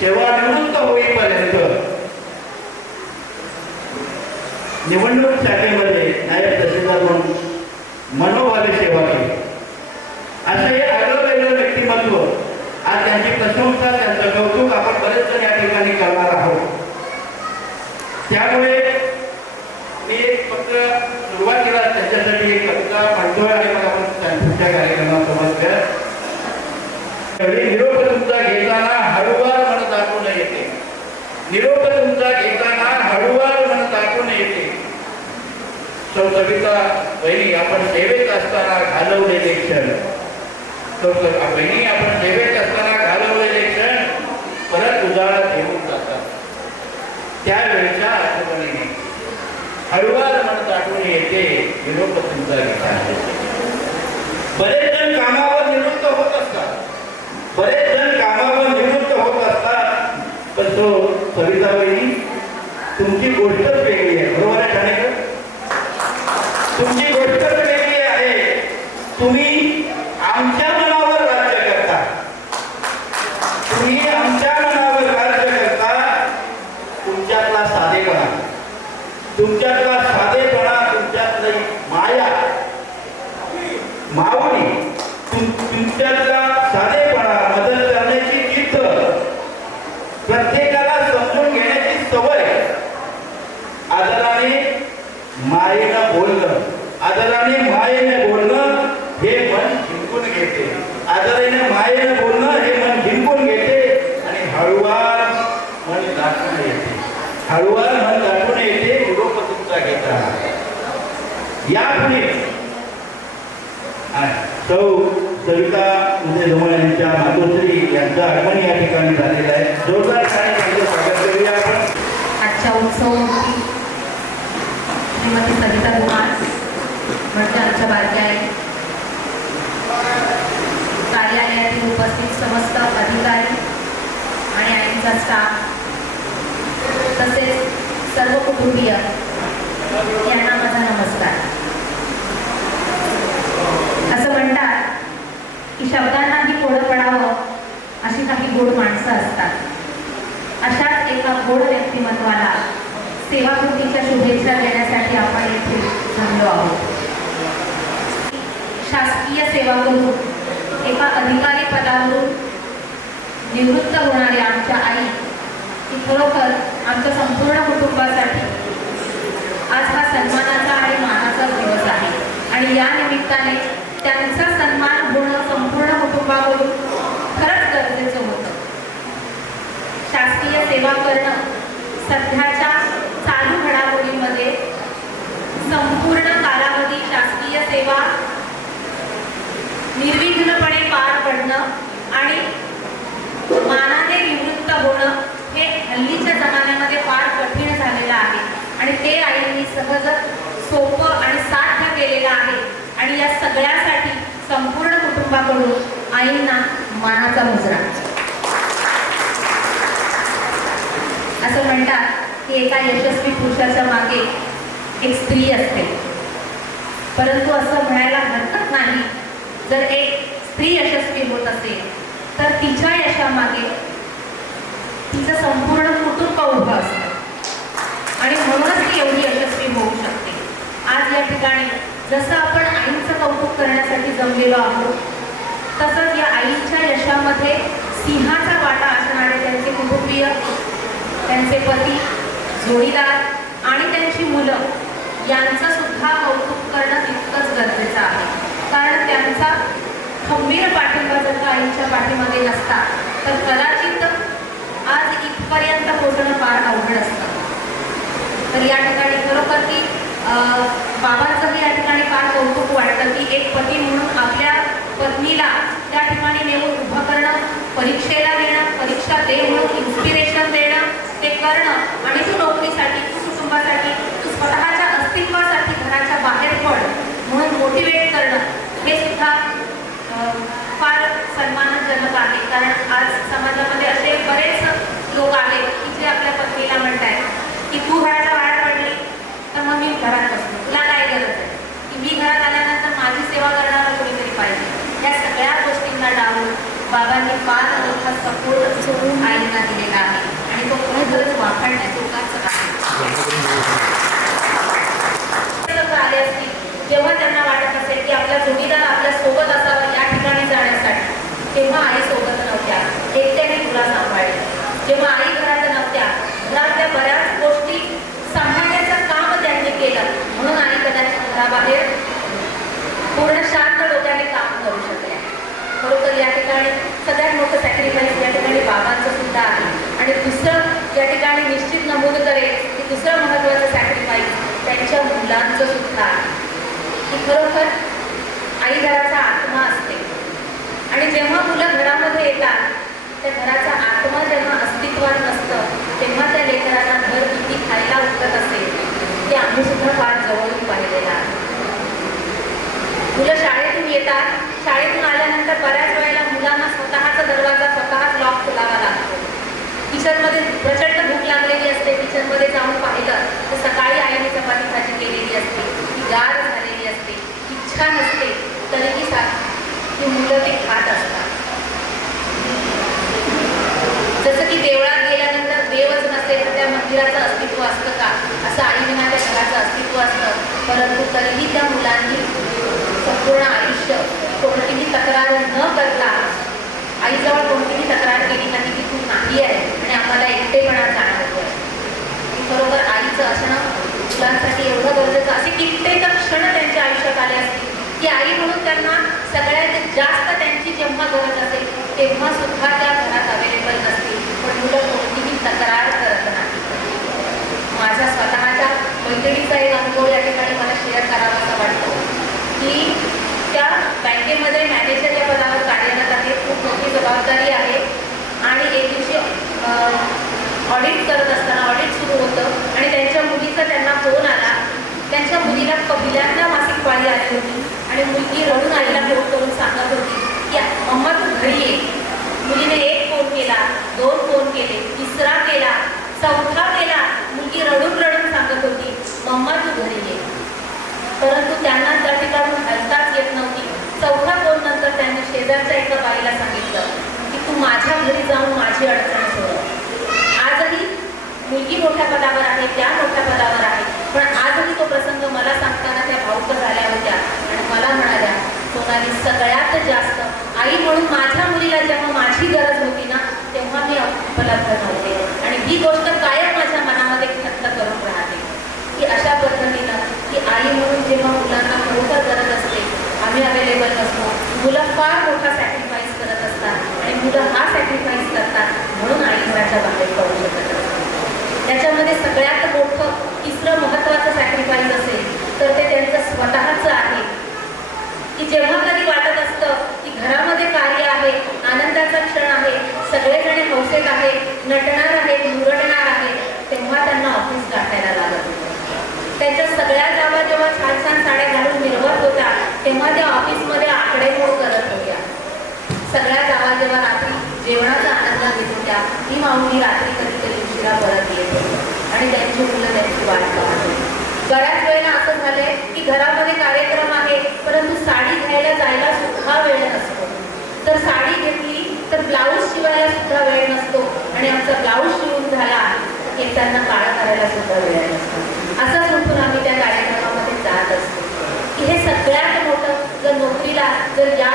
सेवानिवृत्त होईपर्यंत निवडणूक शाखेमध्ये नायब तहसीलदार म्हणून मनोभावे सेवा केली. असं हे आगळं व्यक्तिमत्व, आज त्यांची प्रशंसा, त्यांचं कौतुक आपण बरेच जण या ठिकाणी करणार आहोत. त्यामुळे मी फक्त सुरुवातीला त्याच्यासाठी एक कविता म्हणतोय आणि मग आपण पुढच्या कार्यक्रमासोबत निरोप तुमचा घेताना हळूवार मन दाखवून येते. निरोप तुमचा घेताना हळूवार मन दाखवून येते. सविता बहिणी, आपण सेवेत असताना घालवलेले क्षण, बहिणी आपण सेवेत असताना घालवलेले क्षण परत उजाळा घेऊन जातात. त्यावेळेच्या आठवणीने हळूवार मन दाखवून येते. निरोप तुमचा घेताना. बरेच जण कामावर निवृत्त होत असतात, बरेच जण कामावर निवृत्त होत असतात, पण तो सविता बहिणी तुमची गोष्टच वेगळी आहे. बरोबर आहे ठाणेकर? तुमची गोष्टच वेगळी आहे. तुम्ही आमच्या मनावर राज्य करता, तुम्ही आमच्या मनावर राज्य करता. तुमच्यातला साधेपणा, तुमच्यातला साधेपणा, तुमच्यातली माया माऊली, तुमच्यातला साधेपणा, मदत करण्याची जिद्द, प्रत्येकाला समजून घेण्याची सवय, आदराने मायेनं बोलणं, आदराने मायेने बोलणं हे मन जिंकून घेते. आदराने मायेने बोलणं हे मन जिंकून घेते आणि हळूवार मन दाखवून येते. हळूवार मन दाखवून येते. निरोप तुमचा घेता. यापुढे सौ सविता उदय धुमाळ यांच्या मातोश्री यांचं आगमन या ठिकाणी झालेलं आहे. जोरदार त्यांचं स्वागत करूया आपण. आजच्या उत्सवमूर्ती श्रीमती सविता धुमाळ म्हणजे आमच्या बारक्या आई, कार्यालयातील उपस्थित समस्त अधिकारी आणि आईंचा स्टाफ, तसेच सर्व कुटुंबीय यांना माझा नमस्कार. असं म्हणतात की शब्दांनाही कोडं पडावं अशी काही गोड माणसं असतात. अशाच एका गोड व्यक्तिमत्वाला सेवाकृतीच्या शुभेच्छा देण्यासाठी आपण येथे जमलो आहोत. शासकीय सेवा करून एका अधिकारी पदावरून निवृत्त होणारी आमच्या आई ही खरोखर आमच्या संपूर्ण कुटुंबासाठी आज हा सन्मानाचा आणि मानाचा दिवस आहे. आणि या निमित्ताने त्यांचा सन्मान होणं संपूर्ण कुटुंबाकडून खरंच गरजेचं होतं. शासकीय सेवा करणं सध्याच्या चालू घडामोडीमध्ये संपूर्ण कालावधी शासकीय सेवा निर्विघ्नपणे पार पडणं आणि मानाने निवृत्त होणं हे हल्लीच्या जमान्यामध्ये फार कठीण झालेलं आहे. आणि ते आईंनी सहज सोपं आणि साध्य केलेलं आहे. आणि या सगळ्यासाठी संपूर्ण कुटुंबाकडून आईंना मानाचा मुजरा. असं म्हणतात की एका यशस्वी पुरुषाच्या मागे एक स्त्री असते, परंतु असं म्हणायला हरकत नाही, जर एक स्त्री यशस्वी होत असेल तर तिच्या यशामागे तिचं संपूर्ण कुटुंब उभं असतं आणि म्हणूनच ती एवढी यशस्वी होऊ शकते. आज या ठिकाणी जसं आपण आईंचं कौतुक करण्यासाठी जमलेलो आहोत, तसंच या आईच्या यशामध्ये सिंहाचा वाटा असणारे त्यांचे कुटुंबीय, त्यांचे पती, जोडीदार आणि त्यांची मुलं यांचं सुद्धा कौतुक करणं तितकंच गरजेचं आहे. कारण त्यांचा खंबीर पाठिंबा जर का आईच्या पाठीमध्ये नसता तर कदाचित आज इथपर्यंत पोहोचणं फार अवघड असतं. तर या ठिकाणी खरोखर की बाबांचंही या ठिकाणी फार कौतुक वाटतं की एक पती म्हणून आपल्या पत्नीला त्या ठिकाणी नेऊन उभं करणं, परीक्षेला देणं, परीक्षा दे म्हणून इन्स्पिरेशन देणं, ते करणं आणि तू नोकरीसाठी, तू कुटुंबासाठी, तू स्वतःच्या अस्तित्वासाठी घराच्या बाहेर पड म्हणून मोटिवेट करणं, हे सुद्धा फार सन्मानजनक आहे. कारण आज समाजामध्ये असे बरेच लोक आले की जे आपल्या पत्नीला म्हणतात की तू घराच्या बाहेर पडली तर मग मी घरात बसतो, तुला काय गरज आहे की मी घरात आल्यानंतर माझी सेवा करणारा कोणीतरी पाहिजे. या सगळ्या गोष्टींना डावून बाबा बाबांनी फार मोठा सपोर्ट आईंना दिलेला आहे आणि तो खरंच वापरण्याजोगाच आहे. आले असतील जेव्हा त्यांना वाटत असेल की आपला जोडीदार आपल्या सोबत असावा या ठिकाणी जाण्यासाठी, तेव्हा आई सोबत नव्हत्या, एकट्याने तुला सांभाळले. जेव्हा आई घरात नव्हत्या, घरातल्या बऱ्याच गोष्टी सांभाळण्याचं काम त्यांनी केलं, म्हणून आई कदाचित घराबाहेर पूर्ण शांत डोक्याने काम करू शकल्या. खरोखर या ठिकाणी सगळ्यात मोठं सॅक्रिफाईस या ठिकाणी बाबांचं सुद्धा आहे. आणि दुसरं या ठिकाणी निश्चित नमूद करेल की दुसरं महत्त्वाचं सॅक्रिफाईस त्यांच्या मुलांचं सुद्धा आहे. की खरोखर आई घराचा आत्मा असते आणि जेव्हा मुलं घरामध्ये येतात, त्या घराचा आत्मा जेव्हा अस्तित्वात नसतं, तेव्हा त्या लेकरांना घर किती खायला उठत असेल ते आम्ही सुद्धा फार जवळून पाहिलेलं आहे. मुलं शाळेतून येतात, शाळेतून आल्यानंतर बऱ्याच वेळेला मुलांना स्वतःचा दरवाजा स्वतःच लॉक खोलावा लागतो. किचनमध्ये प्रचंड भूक लागलेली असते, किचनमध्ये जाऊन पाहिलं तर सकाळी आईने चपाती भाजी केलेली असते, ती गार झालेली असते, इच्छा नसते तरीही ती मुलं ते खात असतात. जसं की देवळात गेल्यानंतर देवच नसेल तर त्या मंदिराचं अस्तित्व असतं का, असं आईविना त्या घराचं अस्तित्व असतं. परंतु तरीही त्या मुलांनी संपूर्ण आयुष्य कोणतीही तक्रार न करता आईजवळ कोणतीही तक्रार केली नाही की तू नाही आहे आणि आम्हाला एकटेपणा जाणवतोय. खरोखर आईचं असणं मुलांसाठी एवढं गरजेचं. असे कित्येक क्षण त्यांच्या आयुष्यात आले असतील की आई म्हणून त्यांना सगळ्यात जास्त त्यांची जेव्हा गरज असेल तेव्हा सुद्धा त्या घरात अवेलेबल नसतील, पण मुलं कोणतीही तक्रार करत नाही. माझ्या स्वतःच्या मैत्रिणीचा एक अनुभव या ठिकाणी मला शेअर करावासा वाटतो की त्या बँकेमध्ये मॅनेजर या पदावर कार्यरत आहे, खूप मोठी जबाबदारी आहे. आणि एक दिवशी ऑडिट करत असताना ऑडिट सुरू होतं आणि त्यांच्या मुलीचा त्यांना फोन आला. त्यांच्या मुलीला पहिल्यांदा मासिक पाळी आली होती आणि मुलगी रडून आईला फोन करून सांगत होती की मम्मा तू घरी ये. मुलीने 1 फोन केला, 2 फोन केले, 3रा केला, 4था केला. मुलगी रडून रडून सांगत होती मम्मा तू घरी ये. परंतु त्यांना त्या ठिकाणून हलताच येत नव्हती. 4था फोन नंतर त्यांनी शेजारच्या एका बाईला सांगितलं की तू माझ्या घरी जाऊन माझी अडचण सोडव. आजही मुलगी मोठ्या पदावर आहे, त्या मोठ्या पदावर आहे, पण आजही तो प्रसंग मला सांगताना त्या भावुक झाल्या होत्या आणि मला म्हणाल्या सोनाली सगळ्यात जास्त आई म्हणून माझ्या मुलीला जेव्हा माझी गरज होती ना तेव्हा मी उपलब्ध नव्हते. आणि ही गोष्ट कायम माझ्या मनामध्ये खट्ट करून राहते की अशा पद्धतीनं की आई म्हणून जेव्हा मुलांना खरोखर गरज असते आम्ही अवेलेबल नसतो, मुलं फार मोठा सॅक्रिफाईस करत असतात आणि मुलं हा सॅक्रिफाईस करतात म्हणून आई घराच्या बाहेर पडू शकत असतात. त्याच्यामध्ये सगळ्यात मोठं तिसरं महत्त्वाचं सॅक्रिफाईस असेल तर ते त्यांचं स्वतःचं आहे. की जेव्हा कधी वाटत असतं की घरामध्ये कार्य आहे, आनंदाचा क्षण आहे, सगळेजण हौसेत आहे, नटणार आहे, मुरडणार आहे, तेव्हा त्यांना ऑफिस गाठायला लागत होतं. त्यांच्या सगळ्या जावा जेव्हा छान छान साड्या घालून मिरवत होत्या तेव्हा त्या ऑफिसमध्ये आकडेमोड करत होत्या. सगळ्या जावा जेव्हा रात्री जेवणाचा आनंद घेत होत्या, ही माऊली रात्री कधीतरी उशिरा परत येत होती आणि त्यांची मुलं त्यांची वाट पाहत होती. बऱ्याच वेळेला असं झालंय की घरामध्ये कार्यक्रम आहे परंतु साडी घ्यायला जायला सुद्धा वेळ नसतो. तर साडी घेतली तर ब्लाऊज शिवायला सुद्धा वेळ नसतो आणि आमचा ब्लाऊज शिवून झाला की त्यांना काळा करायला सुद्धा वेळ नसतो. असंच उठून आम्ही त्या कार्यक्रमामध्ये जात असतो. की हे सगळ्यात मोठं जर नोकरीला जर या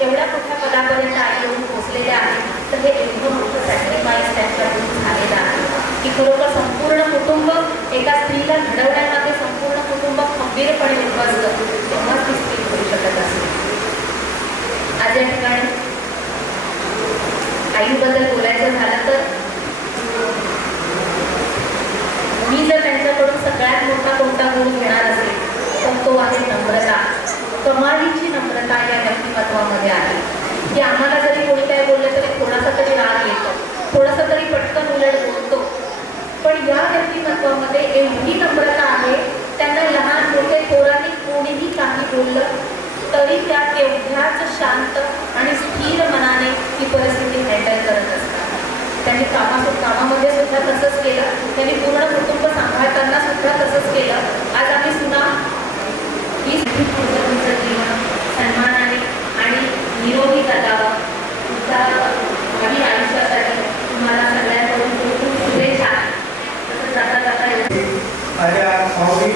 एवढ्या मोठ्या पदापर्यंत आई येऊन पोचलेले आहेत तर हे एवढं मोठं सॅक्रिफाईस त्यांच्याकडून झालेलं आहे की खरोखर संपूर्ण कुटुंब एका स्त्रीला घडवण्यामध्ये संपूर्ण कुटुंब खंबीरपणे उभं असतं तेव्हाच ती स्त्री करू शकत असते. आज या ठिकाणी आईबद्दल बोलायचं झालं तर मी जर त्यांच्याकडून सगळ्यात मोठा कोणता गुण घेणार असेल तर तो आहे नम्रता. कमालीची नम्रता या व्यक्तिमत्वामध्ये आहे की आम्हाला जरी कोणी काय बोललं तरी थोडासा तरी राग येतो, थोडासा तरी पटकन उलट बोलतो, पण या व्यक्तिमत्वामध्ये एवढी नम्रता आहे त्यांना लहान मोठे थोरांनी कोणीही काही बोललं तरी त्या तेवढ्याच शांत आणि स्थिर मनाने ती परिस्थिती हँडल करत असतात. त्यांनी कामामध्ये सुद्धा तसंच केलं, त्यांनी पूर्ण कुटुंब सांभाळताना सुद्धा तसंच केलं. आज आम्ही सुना ही तुमचं जीवन सन्मानाने आणि निरोगी जगावं, तुमचा भावी आयुष्यासाठी तुम्हाला सगळ्यांकडून खूप खूप शुभेच्छा. तसंच जाता जाता माझ्या भावी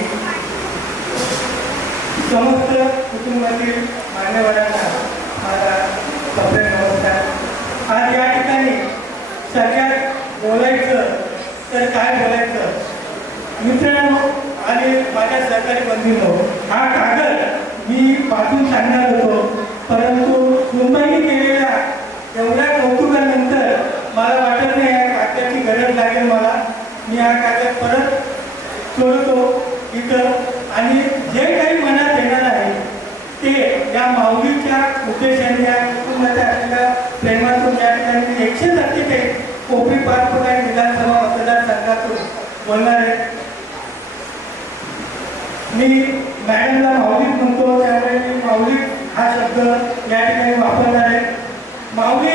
समस्त कुटुंबातील मान्यवरांना माझा सभ्य नमस्कार. आज या ठिकाणी सगळ्यात बोलायचं तर काय बोलायचं मित्रांनो आणि माझ्या सहकारी बंधूंनो, हा कागद मी वाचून सांगणार होतो, परंतु मुंबईने केलेल्या एवढ्या कौतुकानंतर मला वाटत नाही या कागदाची गरज लागेल मला. मी हा कागद परत सोडतो इथं आणि जे काही मनात येणार आहे ते या माऊलीच्या उद्देशाने या कुटुंबाच्या आपल्याला प्रेमातून या ठिकाणी 147 कोपरी पाचपुरा आणि विधानसभा मतदारसंघातून बोलणार आहे. मी मॅडमला माऊलीत म्हणतो, त्यामुळे मी माऊली हा शब्द या ठिकाणी वापरणार आहे. माऊली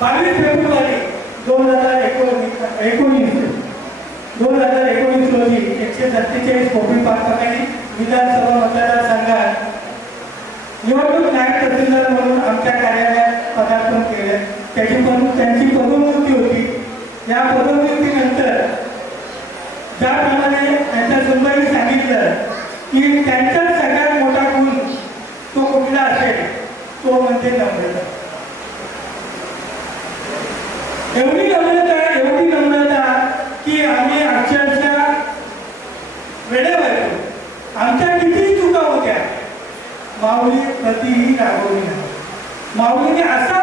22 फेब्रुवारी 2019 रोजी 147 कोपरी पाचपुरा आणि विधानसभा मतदारसंघात निवडणूक नायब तहसीलदार म्हणून आमच्या कार्यालयात पदार्पण केलं. त्यांची पदोन्नती होती. या पदोन्नतीनंतर ज्याप्रमाणे त्यांच्या सुनबाईंनी सांगितलं की त्यांचा सगळ्यात मोठा गुण तो कुठला असेल तो म्हणजे नम्रता. एवढी नम्रता की आम्ही अक्षरशः वेडे व्हायचो. आमच्या कितीही चुका होत्या माऊली कधीही रागवली नाही. माऊलीने असा